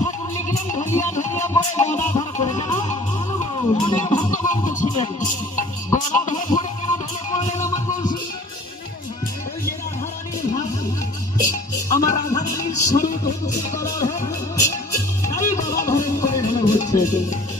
ঠাকুর লিখলেন ধরিয়া ধরিয়া পরে গদাধর করে অনেক ভক্তবন্ত ছিলেন। গদাধর পরে কেন ঢলে পড়লেন আমার বলছি ওই যে রাধারানীর ভাব, আমার রাধারানীর স্বরূপ হচ্ছে গদাধর, তাই গদাধর করে ঢলে হচ্ছে।